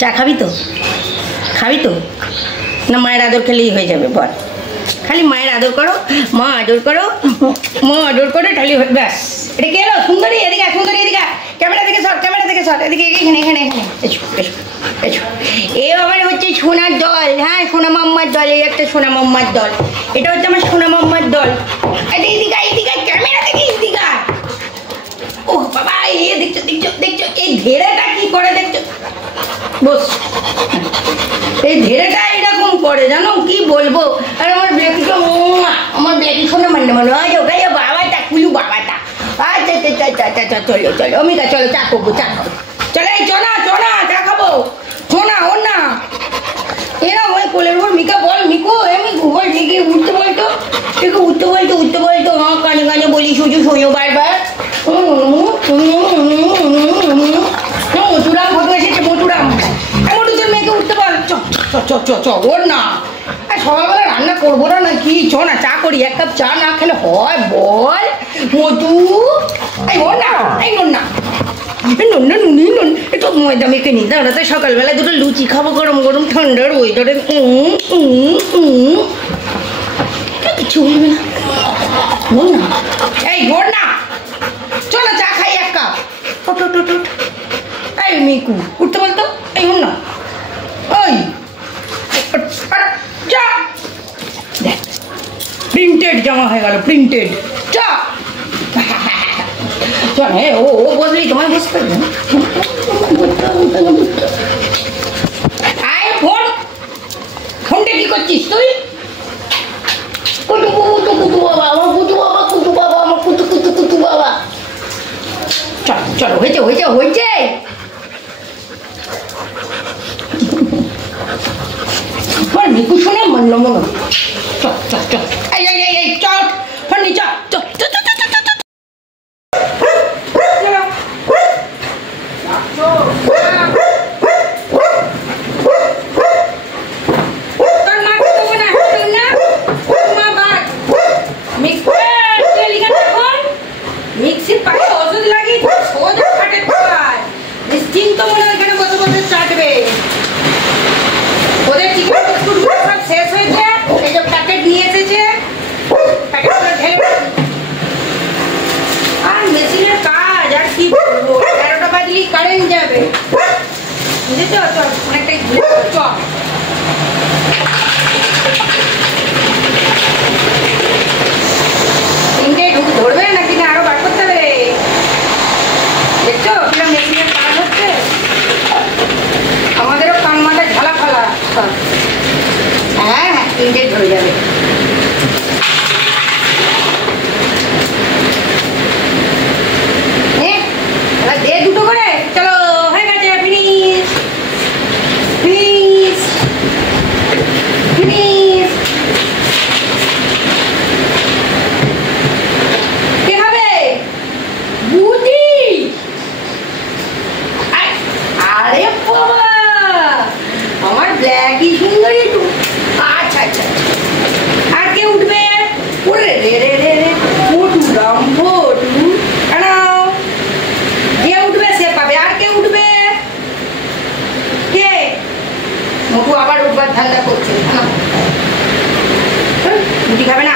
চা খাবি তো? খাবি তো? না মায়ের আদর খেলেই হয়ে যাবে? বল, খালি মায়ের আদর করো, মা আদর করো, মা আদর করো, খালি ব্যাস। এটা কে এলো? সুন্দরী, এদিকে সুন্দরী, এদিকে ক্যামেরা থেকে সর, ক্যামেরা থেকে সর, এদিকে এখানে এখানে এখানে এসো এসো এসো। এ আবার হচ্ছে সোনার দল। হ্যাঁ, সোনা মাম্মার দল। এই একটা সোনা মাম্মার দল, এটা হচ্ছে আমার সোনা মাম্মার দল। এদিকে এদিকে ক্যামেরা থেকে এদিকে। ও বাবা, এ দেখছো দেখছো দেখছো, এই ঘেরেটা কি করে দেখছো? বস, এই ধীরেটা এরকম করে জানো, কি বলবো। আর আমার ব্লেকিকে, আমার ব্লেকি শোনে মানে মনে হয় ওটাই বাবাটা, কুলু বাবাটা। আচ্ছা আচ্ছা আচ্ছা আচ্ছা আচ্ছা, চলো চলো অমিকা, চলো চা করবো, চা খাবো, চলো। এই চনা চনা, চা খাবো, শোনা ওর না এরা ওই কোলের উপর। মিকা বল, মিকু, মিকু বল, মিকে উঠতে বলতো, একটু উঠতে বলতো, উঠতে বলতো। হ্যাঁ, কানে কানে বলি, শুধু শোনো বারবার। মটুরাম ফটো এসেছে, মটুরাম। মটু, তোর মেয়েকে উঠতে বল, চ চ চ চ, ওর না। সকালবেলা রান্না করবো না নাকি? চ না, চা করি, এক কাপ চা না খেলে হয়? বল মধু, এই ওর না, এই নোন না, নুন না, নুনি নুন, একটু ময়দা মেখে নিই। ওরা তো সকালবেলা দুটো লুচি খাবো, গরম গরম ঠান্ডার ওয়েদারে। কিছু বলবে না, বল না, এই ওর না, চ না, চা খাই এক কাপ। এই মিকু, উঠতে বলতো, এই ওর না, ওই চা। দেখ, প্রিন্টেড জামা হয়ে গেল, প্রিন্টেড। চা চল। হ্যাঁ, ও ও বসলি, তোমায় বসতে পারবে না। আয় ফোন, ফোনটা কি করছিস তুই? কুটু কুটু কুটু বাবা, আমার কুটু বাবা, কুটু বাবা, আমার কুটু কুটু কুটু বাবা। চল চলো, হয়েছে হয়েছে হয়েছে। মিকু শুনে মন মন, চল চল চল, এই এই এই চল, ফোননি চল চল চল চল চল চল। মিক্সির পায়ে ওষুধ লাগিয়ে সোজা খাটে পায়, নিশ্চিন্ত মনে এখানে বসে বসে চাটবে। ওদের চিকেন বিস্কুটগুলো সব শেষ হয়েছে, এই যে প্যাকেট নিয়ে এসেছে, প্যাকেটগুলো ঢেলে। আর মেশিনের কাজ আর কি করবো, 11টা বাজলেই কারেন্ট যাবে, বুঝেছ? চল অনেকটাই ঘুরে চল। তিনটে ধরবে নাকি না আরো বার করতে হবে? দেখছো কিরম মেশিনের কাজ হচ্ছে? আমাদেরও কান মাথায় ঝালা ফালা। হ্যাঁ হ্যাঁ, তিনটে ধরে যাবে। এবার দে দুটো করে, চলো হয়ে গেছে, ফিনিশ ফিনিশ ফিনিশ। কে হবে? বুঝি? আরে বাবা, আমার ব্ল্যাকি সুন্দরী। আচ্ছা আচ্ছা, আর কে উঠবে? ওরে রে রে রে রে, ফটু রাম ফটু, যে উঠবে সে পাবে। আর কে উঠবে? কে? মোটু আবার উঠবার ধান্দা করছে। রুটি খাবে না?